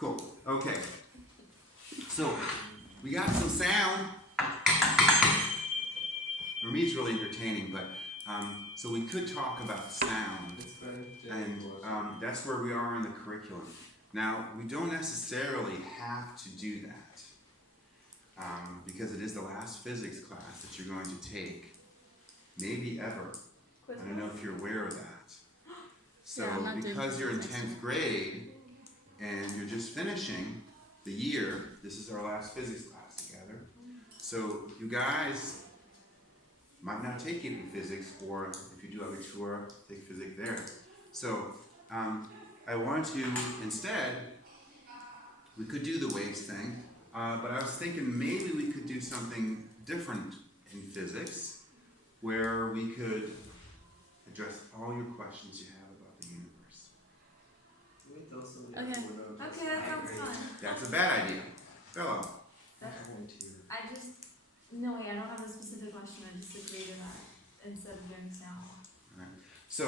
Cool. Okay. So we got some sound. For me, it's really entertaining, but so we could talk about sound, and that's where we are in the curriculum. Now, we don't necessarily have to do that because it is the last physics class that you're going to take, maybe ever. I don't know if you're aware of that. So Yeah, because you're in 10th grade and you're just finishing the year, this is our last physics class together. So you guys might not take AP Physics, or if you do have a tour, take physics there. So I want to, instead, we could do the waves thing, but I was thinking maybe we could do something different in physics, where we could address all your questions you have about the universe. Okay. Okay, that sounds fun. That's a bad idea. Bella. I just, no, wait, I don't have a specific question, I just agreed to that instead of doing sound. So,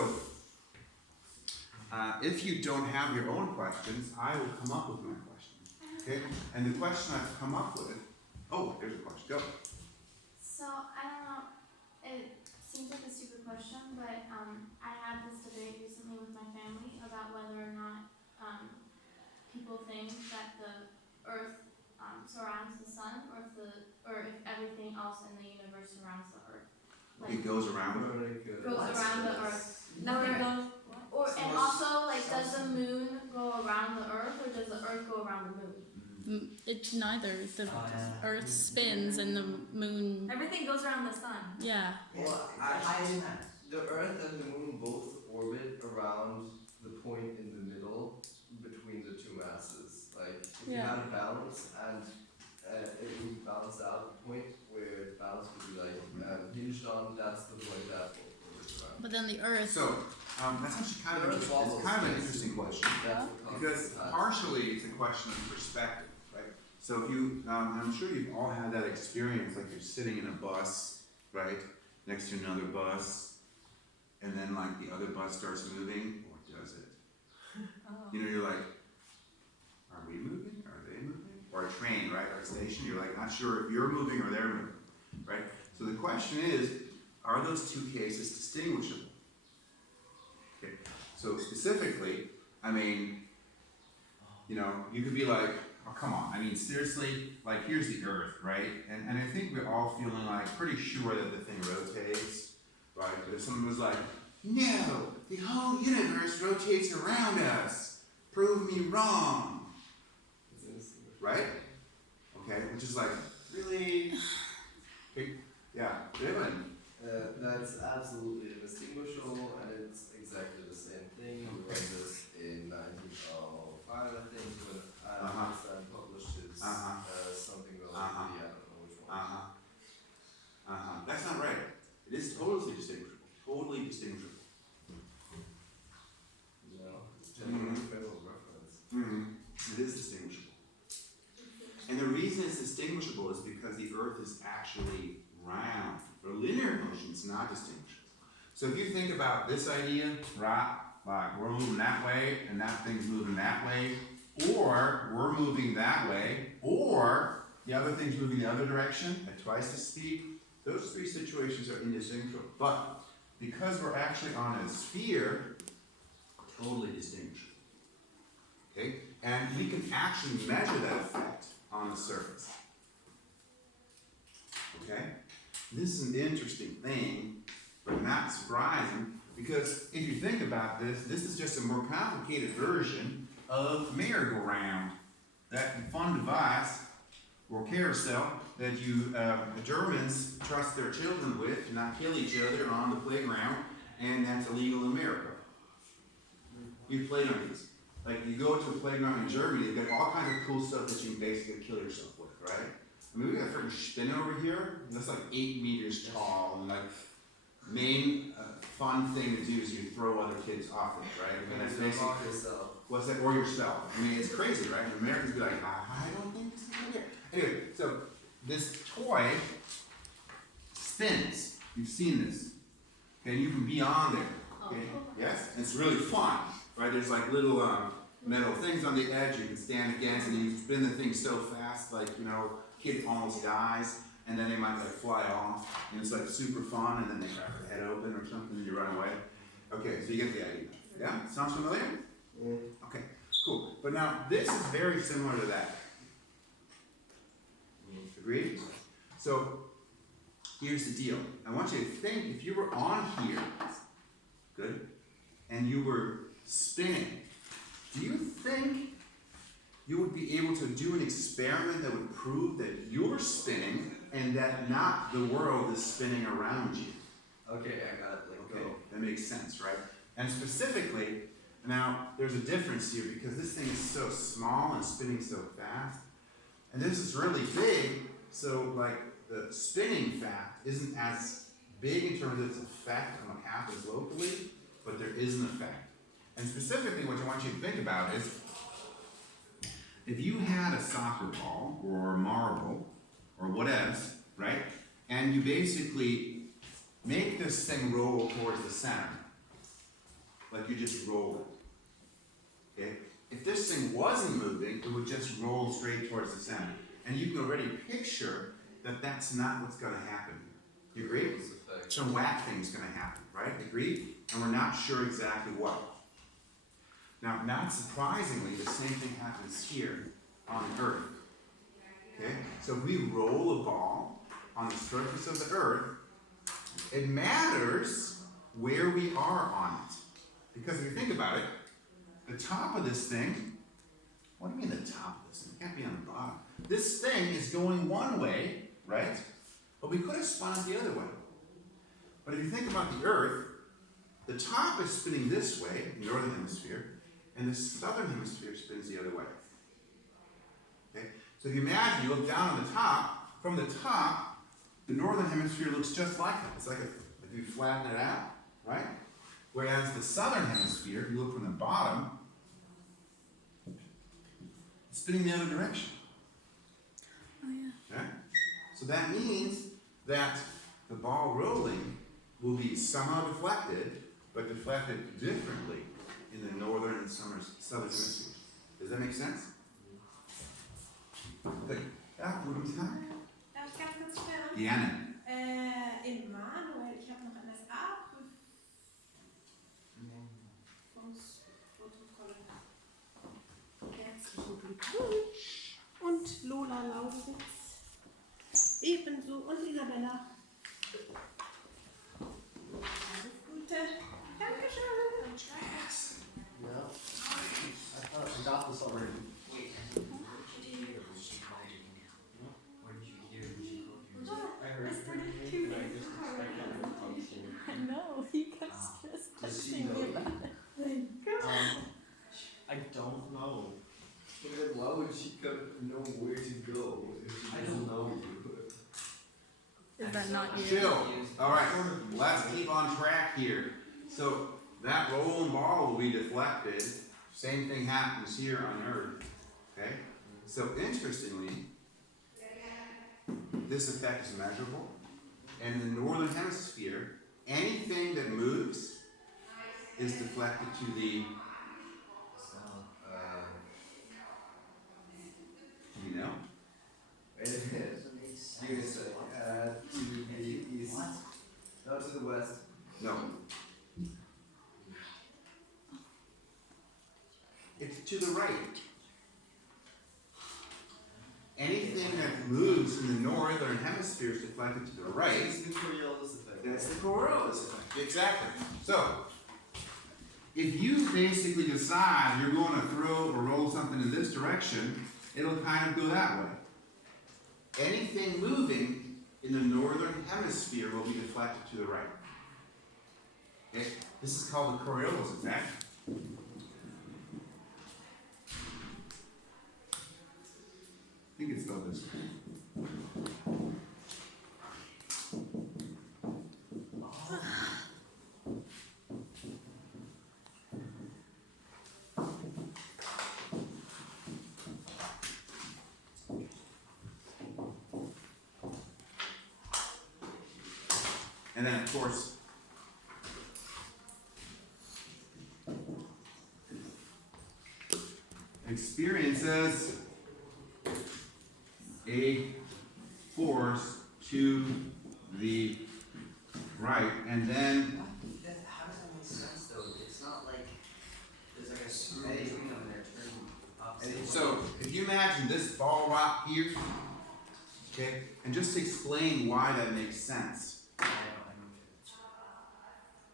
if you don't have your own questions, I will come up with my questions. Okay? And the question I've come up with, oh, there's a question. Go. So, I don't know, it seems like a stupid question, but I had this debate recently with my family about whether or not people think that the Earth surrounds the sun, or if everything else in the universe surrounds the Earth. It goes around. Goes around the Earth. Nothing goes, And also, like, does the moon go around the Earth, or does the Earth go around the moon? It's neither. The Earth spins and the moon. everything goes around the sun. Yeah. Well, the Earth and the Moon both orbit around the point in the middle between the two masses. Like, if you had a balance and it would balance out the point where the balance would be like hinged on, that's the point that orbits around. But then the Earth. So, that's actually kind of, it's kind of an interesting question. Yeah. Because partially it's a question of perspective, right? So if you, I'm sure you've all had that experience, like you're sitting in a bus, right? Next to another bus, and then like the other bus starts moving, or does it? You know, you're like, are we moving? Are they moving? Or a train, right? Or a station, you're like not sure if you're moving or they're moving, right? So the question is, are those two cases distinguishable? Okay. So specifically, I mean, you know, you could be like, oh, come on. I mean, seriously, like, here's the Earth, right? And I think we're all feeling like pretty sure that the thing rotates, right? But if someone was like, no, the whole universe rotates around us. Prove me wrong. Right? Okay, which is like, really? Okay. Yeah, Dylan. That's absolutely indistinguishable, and it's exactly the same thing. We read this in 1905, I think, when Einstein published his something relatively, I don't know which one. That's not right. It is totally distinguishable. Totally distinguishable. No, it's general federal reference. It is distinguishable. And the reason it's distinguishable is because the Earth is actually round. For linear motion, it's not distinguishable. So if you think about this idea, right, like we're moving that way and that thing's moving that way, or we're moving that way, or the other thing's moving the other direction at twice the speed, those three situations are indistinguishable. But because we're actually on a sphere, totally distinguishable. Okay? And we can actually measure that effect on the surface. Okay? This is an interesting thing, but not surprising, because if you think about this, this is just a more complicated version of merry-go-round. That fun device, or carousel, that the Germans trust their children with to not kill each other on the playground, and that's illegal in America. You've played on these. Like, you go to a playground in Germany, they've got all kinds of cool stuff that you can basically kill yourself with, right? I mean, we got a freaking spin over here, that's like 8 meters tall, and like, main fun thing to do is you throw other kids off it, right? And that's basically, what's that, or yourself. I mean, it's crazy, right? And Americans be like, I don't think this is a good idea. Anyway, so, this toy spins. You've seen this. Okay, and you can be on there. Okay? Yes? And it's really fun, right? There's like little metal things on the edge you can stand against, and you spin the thing so fast, like, you know, kid almost dies, and then they might like fly off, and it's like super fun, and then they crack their head open or something, and you run away. Okay, so you get the idea. Yeah? Sounds familiar? Okay, cool. But now, this is very similar to that. Agreed? So, here's the deal. I want you to think, if you were on here, good, and you were spinning, do you think you would be able to do an experiment that would prove that you're spinning and that not the world is spinning around you? Okay, I got it. Like, Okay, go. that makes sense, right? And specifically, now there's a difference here because this thing is so small and spinning so fast, and this is really big, so like the spinning fact isn't as big in terms of its effect on what happens locally, but there is an effect. And specifically, what I want you to think about is, if you had a soccer ball or a marble or what else, right, and you basically make this thing roll towards the center, like you just roll it, okay? If this thing wasn't moving, it would just roll straight towards the center. And you can already picture that that's not what's going to happen. You agree? What's the effect? Some whack thing's going to happen, right? Agreed? And we're not sure exactly what. Now, not surprisingly, the same thing happens here on Earth. Okay? So if we roll a ball on the surface of the Earth, it matters where we are on it. Because if you think about it, the top of this thing, what do you mean the top of this thing? It can't be on the bottom. This thing is going one way, right? But we could have spun it the other way. But if you think about the Earth, the top is spinning this way, the northern hemisphere, and the southern hemisphere spins the other way. Okay? So if you imagine, you look down on the top, from the top, the northern hemisphere looks just like that. It's like if you flatten it out, right? Whereas the southern hemisphere, if you look from the bottom, it's spinning the other direction. Oh yeah. Okay? So that means that the ball rolling will be somehow deflected, but deflected differently in the northern and southern hemispheres. Does that make sense? Good. Ja, guten Tag. Darf ich ganz kurz stören? Gerne. Emanuel, ich habe noch ein SA-Prüfungsprotokoll. Herzlichen Glückwunsch. Und Lola Lauritz. Ebenso. Und Isabella. Alles Gute. Dankeschön. Yeah. I got this already. I heard I started 2 days before I I know, he kept just texting me about it. I don't know. But then why would she know where to go if she I doesn't don't know you? Is that not you? Chill. All right. Let's keep on track here. So that rolling ball will be deflected. Same thing happens here on Earth. Okay? So interestingly, this effect is measurable. And in the northern hemisphere, anything that moves is deflected to the, do you know? Wait a minute. Give me a sec. To the east. No, to the west. No. It's to the right. Anything that moves in the northern hemisphere is deflected to the right. It's the Coriolis effect. That's the Coriolis effect. Exactly. So, if you basically decide you're going to throw or roll something in this direction, it'll kind of go that way. Anything moving in the northern hemisphere will be deflected to the right. Okay? This is called the Coriolis effect. I think it's spelled this way. And then, of course, experiences a force to the right, and then How does that make sense though? It's not like there's like a screw between them and they're turning opposite. so if you imagine this ball right here, okay, and just explain why that makes sense. I know.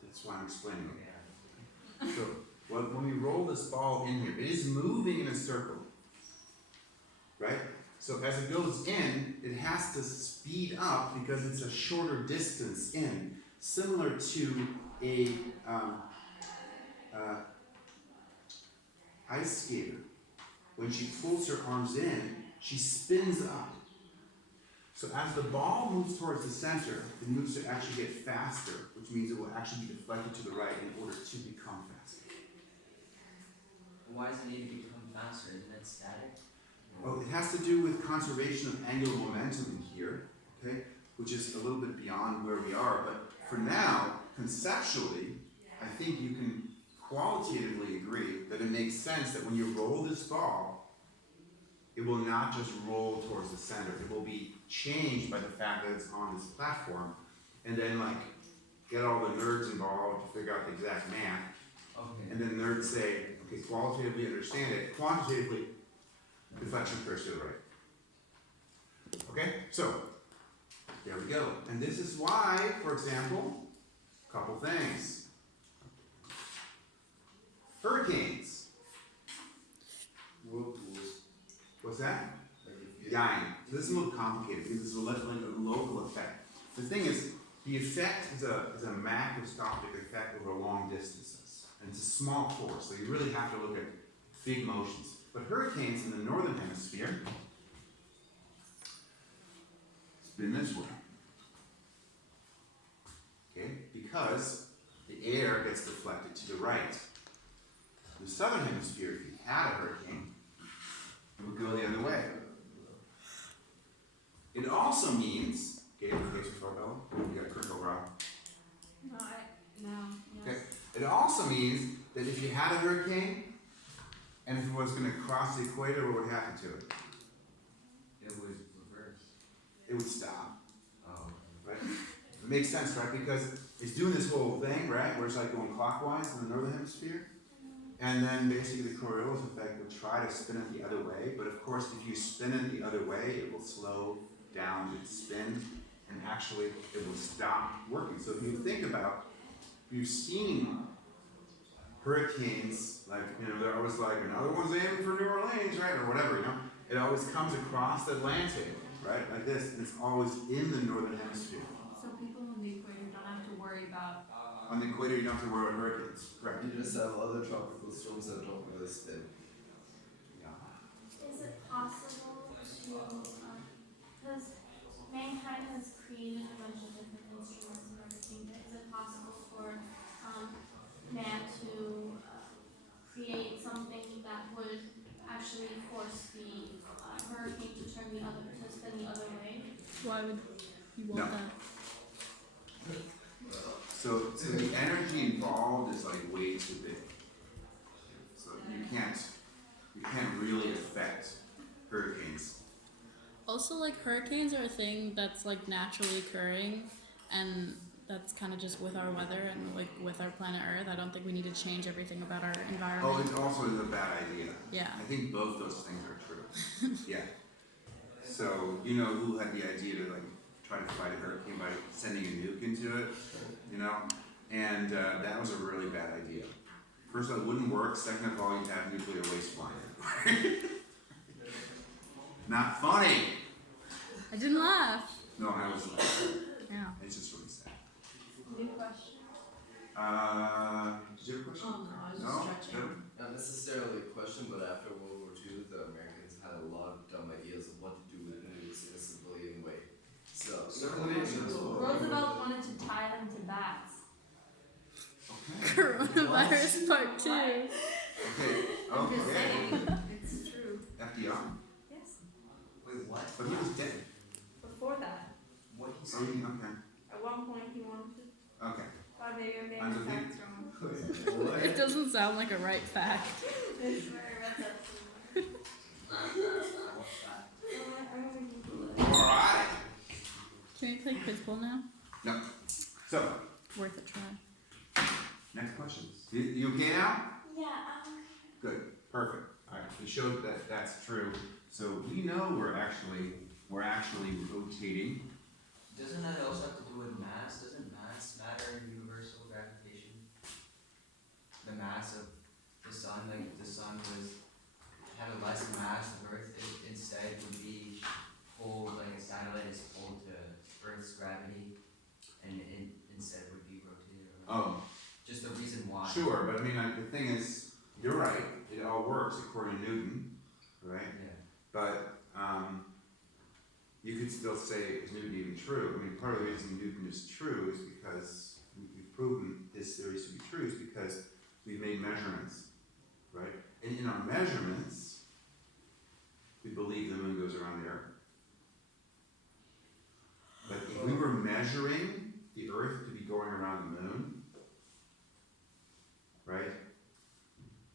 That's why I'm explaining it. Yeah. So when we roll this ball in here, it is moving in a circle, right? So as it goes in, it has to speed up because it's a shorter distance in, similar to a ice skater. When she pulls her arms in, she spins up. So as the ball moves towards the center, it moves to actually get faster, which means it will actually be deflected to the right in order to become faster. Why does it need to become faster? Isn't it static? Well, it has to do with conservation of angular momentum in here, okay, which is a little bit beyond where we are. But for now, conceptually, I think you can qualitatively agree that it makes sense that when you roll this ball, it will not just roll towards the center. It will be changed by the fact that it's on this platform, and then like get all the nerds involved to figure out the exact math, Okay. and then nerds say, okay, qualitatively understand it, quantitatively deflection occurs to the right. Okay, so there we go. And this is why, for example, a couple things. Hurricanes. Whirlpools. What's that? Like if you Dying. This is a little complicated because this is like a local effect. The thing is, the effect is a macroscopic effect over long distances. And it's a small force, so you really have to look at big motions. But hurricanes in the northern hemisphere spin this way. Okay? Because the air gets deflected to the right. In the southern hemisphere, if you had a hurricane, it would go the other way. It also means, okay, case before Bella, you got Kirk O'Brien. No, yes. Okay. It also means that if you had a hurricane, and if it was going to cross the equator, what would happen to it? It was reversed. It would stop, Oh. right? It makes sense, right? Because it's doing this whole thing, right, where it's like going clockwise in the northern hemisphere, and then basically the Coriolis effect would try to spin it the other way, but of course if you spin it the other way, it will slow down its spin, and actually it will stop working. So if you think about, you've seen hurricanes, like, you know, they're always like, another one's aiming for New Orleans, right, or whatever, you know? It always comes across the Atlantic, right, like this, and it's always in the northern hemisphere. So people on the equator don't have to worry about. On the equator, you don't have to worry about hurricanes, correct? You just have other tropical storms that don't really spin. Is it possible to, because mankind has created a bunch of different instruments and everything, but is it possible for man to create something that would actually force the hurricane to turn the other, to spin the other way? Why would you want No. that? So the energy involved is like way too big. So you can't really affect hurricanes. Also, like, hurricanes are a thing that's like naturally occurring, and that's kind of just with our weather and like with our planet Earth. I don't think we need to change everything about our Oh, environment. it also is a bad idea. Yeah. I think both those things are true. Yeah. So you know who had the idea to like try to fight a hurricane by sending a nuke into it, you know? And that was a really bad idea. First of all, it wouldn't work. Second of all, you'd have nuclear waste flying. Not funny. I didn't laugh. No, I was. Yeah. It's just really sad. New question. Did you have a question? Oh, no, I was No? just stretching. Kevin? Not necessarily a question, but after World War II, the Americans had a lot of dumb ideas of what to do with nukes in a civilian way. So, Roosevelt wanted to tie them to bats. Okay. Coronavirus part 2. Okay. I'm just Okay. saying, it's true. FDR. Yes. Wait, what? But he was dead. Before that, What he Oh, said? okay. at one point he wanted to, Okay. but maybe I'm getting I'm the with you. facts wrong. It doesn't sound like a right fact. I swear, that's worth a try. Next question. You okay now? Yeah, Good, perfect. Alright, we showed that that's true. So we know we're actually rotating. Doesn't that also have to do with mass? Doesn't mass matter in universal gravitation? The mass of the sun, like if the sun had a less mass of Earth, it instead would be pulled, like a satellite is pulled to Earth's gravity, and it instead would be rotated around. Oh, Just the reason why. sure, but I mean, the thing is, you're right, it all works according to Newton, right? Yeah. But, you could still say, is Newton even true? I mean, part of the reason Newton is true is because we've proven his theories to be true is because we've made measurements, right? And in our measurements, we believe the moon goes around the Earth. But if we were measuring the Earth to be going around the moon, right,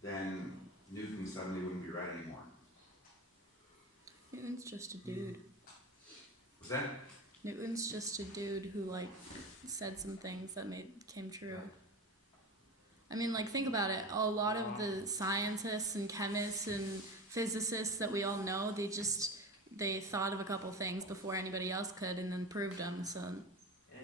then Newton suddenly wouldn't be right anymore. Newton's just a dude. Was that? Newton's just a dude who like said some things that came true. I mean, like, think about it. A lot of the scientists and chemists and physicists that we all know, they thought of a couple things before anybody else could and then proved them. So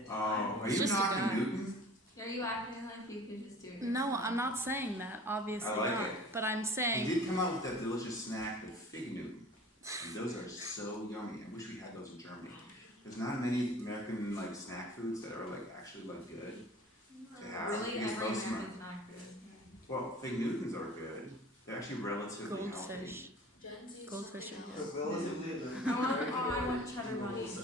Oh, are It's you just a knocking guy. Newton? Are you acting like you could just do it? no, I'm not saying that. Obviously I like not. it. But I'm He saying did come out with that delicious snack, the fig Newton. And those are so yummy. I wish we had those in Germany. There's not many American like snack foods that are like actually like good to have. Really, Because every most of them- American's not good. well, fig Newtons are good. They're actually relatively healthy. goldfish. Goldfish are good. Relatively. I want cheddar bunnies.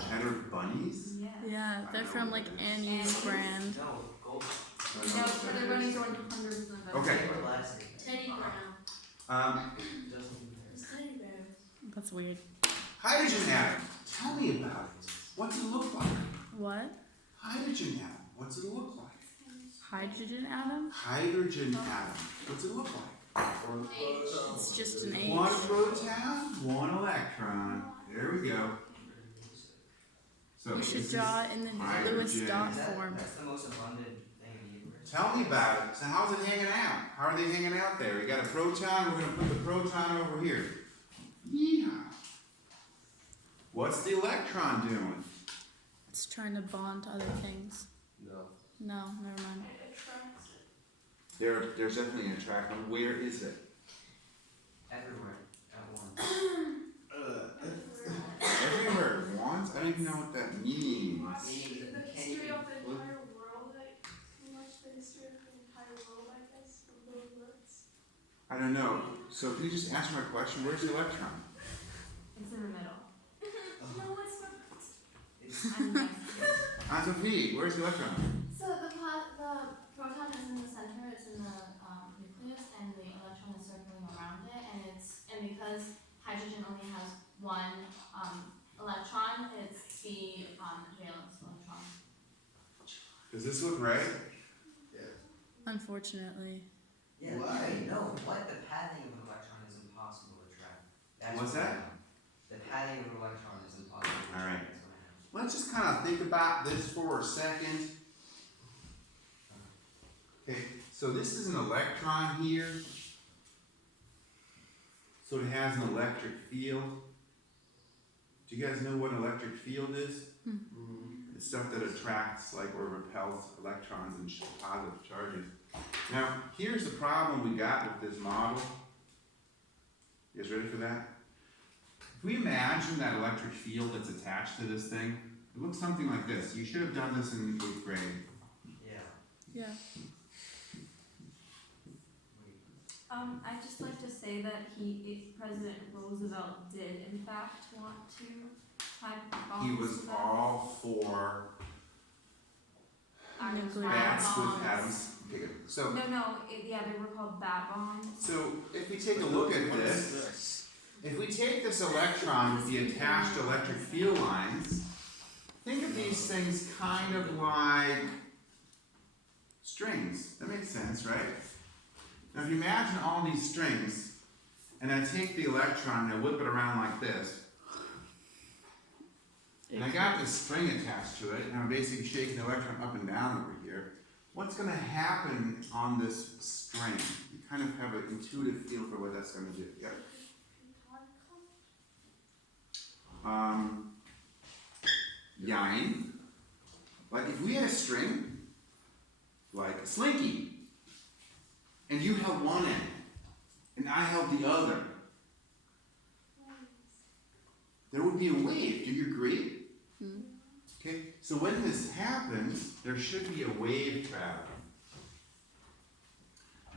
Cheddar bunnies? Yes. Yeah, they're from like Annie's brand. No, gold. I don't No, know what cheddar that bunnies is. are like hundreds of them. Okay. Plastic. Teddy Brown. Doesn't compare. It's Teddy Bear. That's weird. Hydrogen atom. Tell me about it. What's it look like? What? Hydrogen atom. What's it look like? Hydrogen atom? Hydrogen atom. What's it look like? It's just an H. One proton, one electron. There we go. So You should this draw is it in the hydrogen. Lewis dot form. That's the most abundant thing in the universe. Tell me about it. So how's it hanging out? How are they hanging out there? You got a proton, we're gonna put the proton over here. Yeehaw. What's the electron doing? It's trying to bond to other things. No. No, never mind. There's definitely an attraction. Where is it? Everywhere at once. Everywhere at once? I don't even know what that means. Meaning that you can't history even. of the entire world, like, pretty much the history of the entire world, I guess, of those words. I don't know. So can you just answer my question? Where's the electron? It's in the middle. No, it's not. I'm next. Answer P. Where's the electron? So the proton is in the center, it's in the nucleus, and the electron is circling around it, and because hydrogen only has one electron, it's the valence electron. Does this look right? Unfortunately. Yeah, Why? no, what? The pathing of an electron is impossible to track. That's What's what I that? know. The pathing of an electron is impossible to All track. right. That's what I know. Let's just kind of think about this for a second. Okay, so this is an electron here. So it has an electric field. Do you guys know what an electric field is? It's stuff that attracts like or repels electrons and positive charges. Now, here's the problem we got with this model. You guys ready for that? If we imagine that electric field that's attached to this thing, it looks something like this. You should have done this in 8th grade. Yeah. Yeah. Wait. I'd just like to say that President Roosevelt did in fact want to have bombs. He was with that. all for Nuclear bats with bombs. atoms. Okay, good. So, No, yeah, they were called bat bombs. so if we take a look at this, if we take this electron with the attached electric field lines, think of these things kind of like strings. That makes sense, right? Now if you imagine all these strings, and I take the electron and I whip it around like this, And I got this string attached to it, and I'm basically shaking the electron up and down over here. What's gonna happen on this string? You kind of have an intuitive feel for what that's gonna do. Yeah. Yine. Like if we had a string, like a slinky, and you held one end, and I held the other, there would be a wave. Do you agree? Okay, so when this happens, there should be a wave traveling.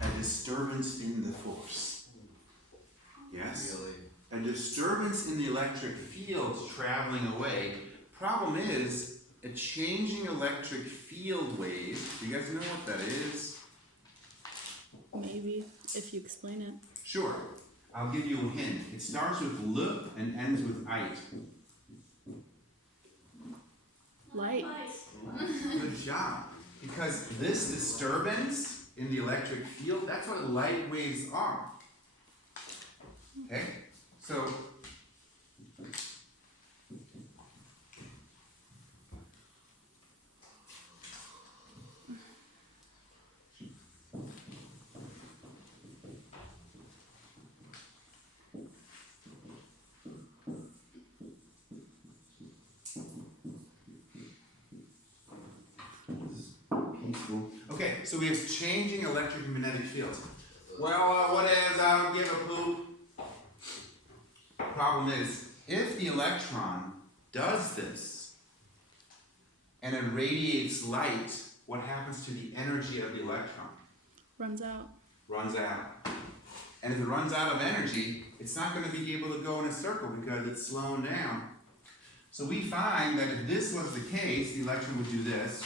A disturbance in the force. Yes? Really? A disturbance in the electric field traveling away. Problem is, a changing electric field wave, do you guys know what that is? Maybe, if you explain it. Sure, I'll give you a hint. It starts with L and ends with ite. Light. Good job. Because this disturbance in the electric field, that's what light waves are. Okay? So, peaceful. Okay, so we have changing electric and magnetic fields. Well, what is, I don't give a poop. Problem is, if the electron does this and it radiates light, what happens to the energy of the electron? Runs out. Runs out. And if it runs out of energy, it's not going to be able to go in a circle because it's slowing down. So we find that if this was the case, the electron would do this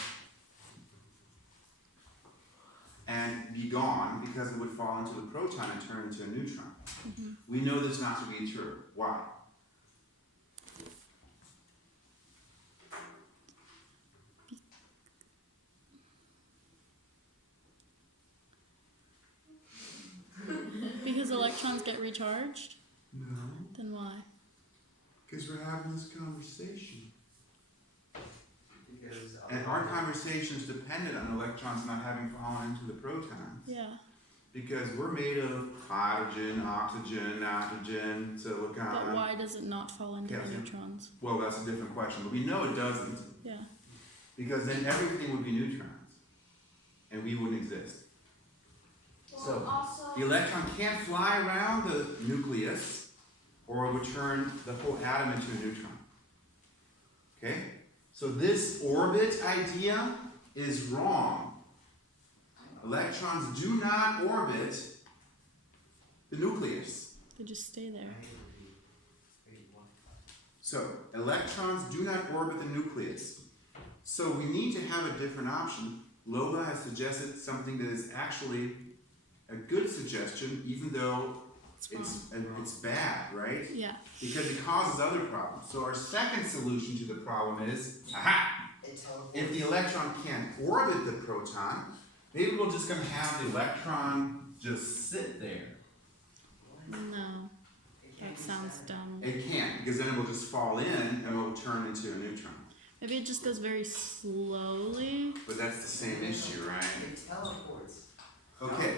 and be gone because it would fall into the proton and turn into a neutron. We know this not to be true. Why? Because electrons get recharged? No, Then why? because we're having this conversation. Because And our conversation is dependent on electrons not having fallen into the protons. Yeah. Because we're made of hydrogen, oxygen, nitrogen, But silicon. why does it not fall into the Calcium. neutrons? Well, that's a different question, but we know it doesn't. Yeah. Because then everything would be neutrons. And we wouldn't exist. So, Also, the electron can't fly around the nucleus, or it would turn the whole atom into a neutron. Okay? So this orbit idea is wrong. Electrons do not orbit the nucleus. They just stay there. So, electrons do not orbit the nucleus. So we need to have a different option. Lola has suggested something that is actually a good suggestion, even though It's wrong. it's bad, right? Yeah. Because it causes other problems. So our second solution to the problem is, aha! If the electron can't orbit the proton, maybe we're just going to have the electron just sit there. No. That sounds dumb. It can't, because then it will just fall in and it will turn into a neutron. Maybe it just goes very slowly. But that's the same issue, right? It teleports. Okay.